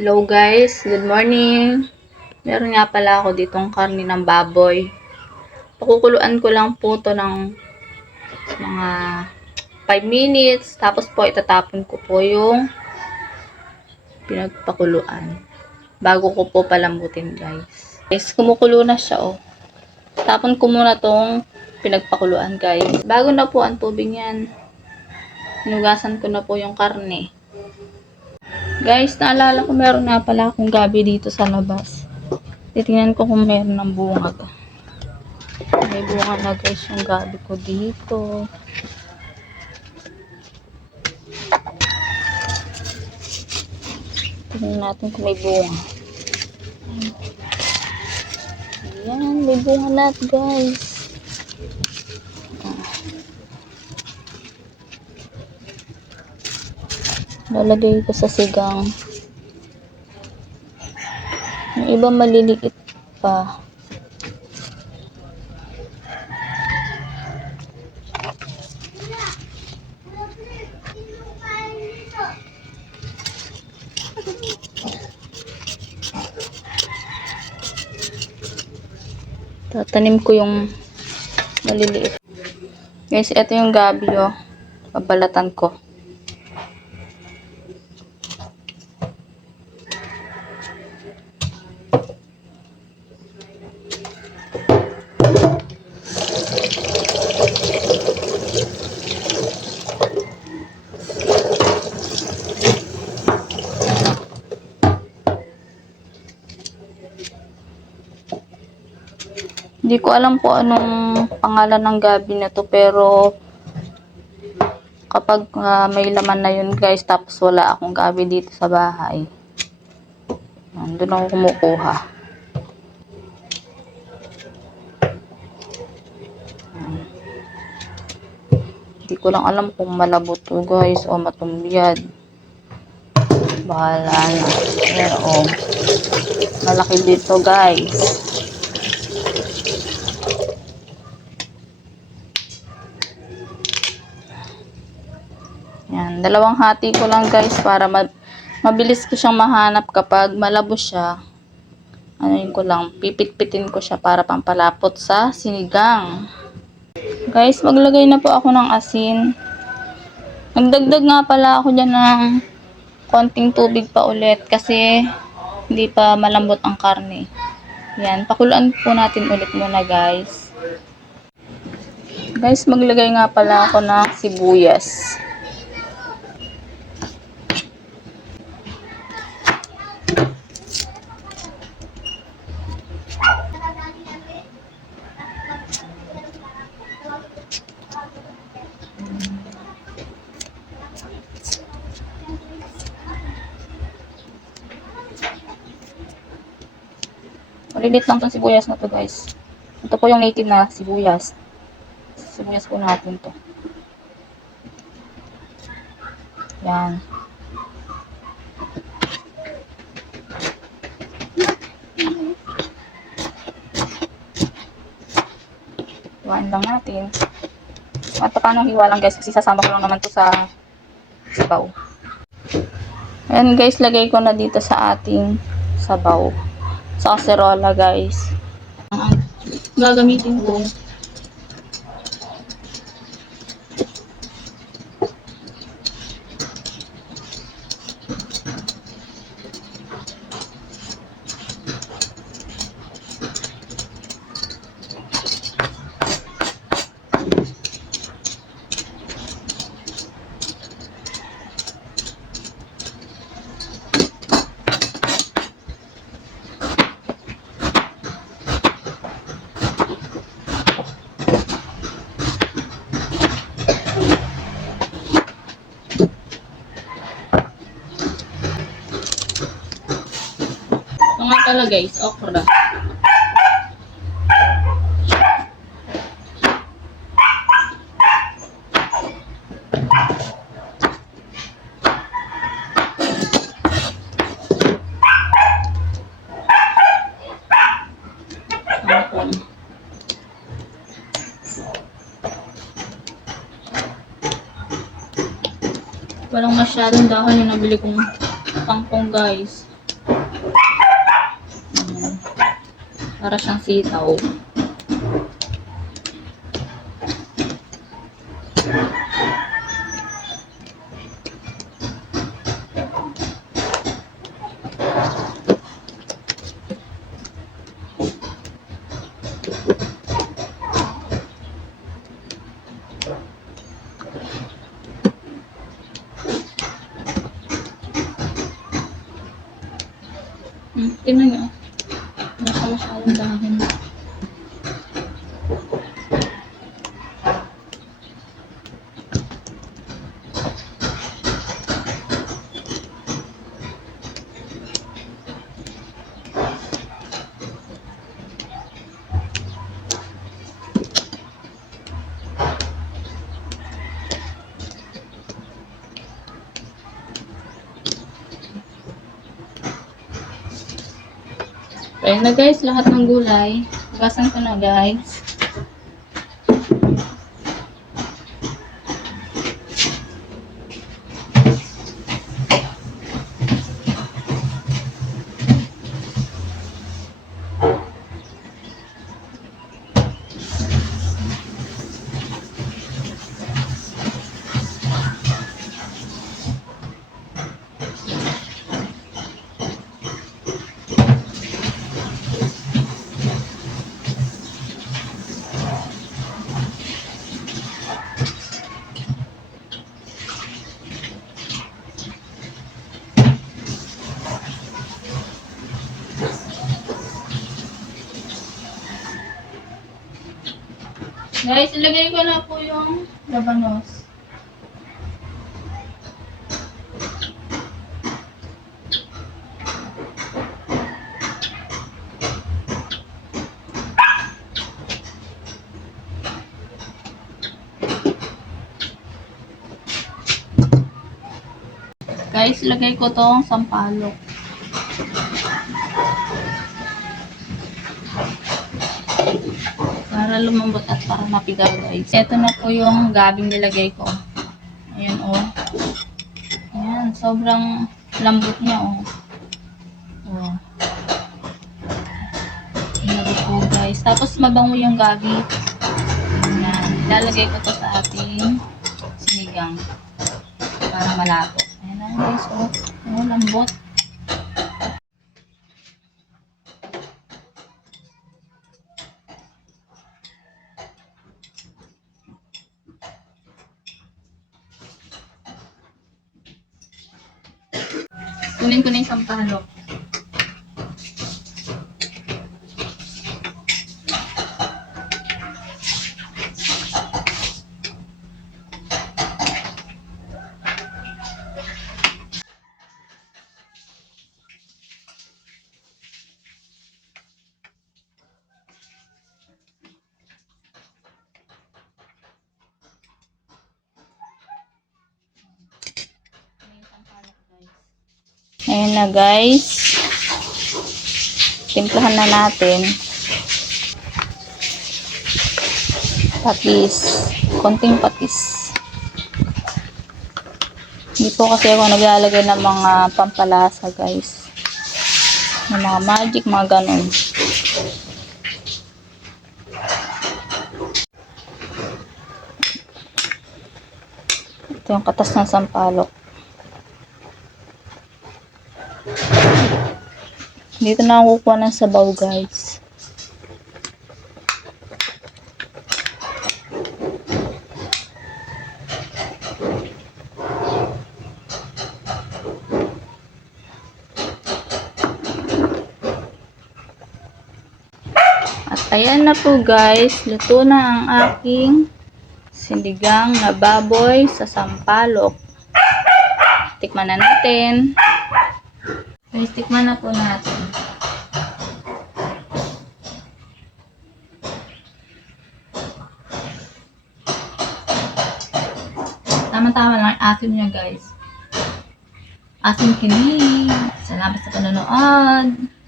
Hello guys, good morning. Meron nga pala ako ditong karni ng baboy. Pakukuluan ko lang po to ng mga 5 minutes. Tapos po itatapon ko po yung pinagpakuluan. Bago ko po palambutin guys. Guys, kumukulo na siya oh. Tapon ko muna tong pinagpakuluan guys. Bago na po ang tubig yan. Hinugasan ko na po yung karne. Guys, naalala ko meron na pala akong gabi dito sa labas. Titingnan ko kung meron ng bunga. May bunga na guys yung gabi ko dito. Tingnan natin kung may bunga. Ayan, may bunga na guys. Lalagay ko sa sigang. Yung iba maliliit pa. Tatanim ko yung maliliit. Guys, ito yung gabi, oh. Babalatan ko. Hindi ko alam po anong pangalan ng gabi na to pero kapag ah, may laman na yun guys tapos wala akong gabi dito sa bahay. Yan, doon ako kumukuha. Hindi ko lang alam kung malabot to guys o matumbyad. Bahala na. Pero oh, malaki dito guys. Yan, dalawang hati ko lang guys para ma- mabilis ko siyang mahanap kapag malabo siya. Ano yun ko lang, pipit-pitin ko siya para pampalapot sa sinigang. Guys, maglagay na po ako ng asin. Nagdagdag nga pala ako dyan ng konting tubig pa ulit kasi hindi pa malambot ang karne. Yan, pakuluan po natin ulit muna guys. Guys, maglagay nga pala ako ng sibuyas. Malilit lang tong sibuyas na to guys. Ito po yung native na sibuyas. Sibuyas po natin to. Yan. Hiwain lang natin. At paano hiwa lang guys kasi sasama ko lang naman to sa sabaw. Ayan guys, lagay ko na dito sa ating sabaw sa kaserola guys. Gagamitin ko Ito nga pala guys, okra. Walang masyadong dahon yung nabili kong kangkong guys. Ayan. Para siyang sitaw. Hmm, tingnan niyo. Nasa masyadong dahon. Ayan na guys, lahat ng gulay. Gasan ko na guys. Guys, ilagay ko na po yung labanos. Guys, ilagay ko tong sampalok. Para lumambot at para mapigaw guys. Ito na po yung gabing nilagay ko. Ayan o. Oh. Ayan, sobrang lambot niya o. Oh. Oh. Ayan po guys. Tapos mabango yung gabi. Ayan. Ilalagay ko to sa ating sinigang. Para malato. Ayan na guys o. Oh. Oh, lambot. Kunin ko na yung sampalok. Ayan na guys. Timplahan na natin. Patis. Konting patis. Hindi po kasi ako naglalagay ng mga pampalasa guys. Ng mga magic, mga ganun. Ito yung katas ng sampalok. Dito na ako kukuha ng sabaw, guys. At ayan na po guys, luto na ang aking sinigang na baboy sa sampalok. Tikman na natin. Guys, tikman na po natin. Tama-tama lang ang asim niya, guys. Asim kinig. Salamat sa panonood.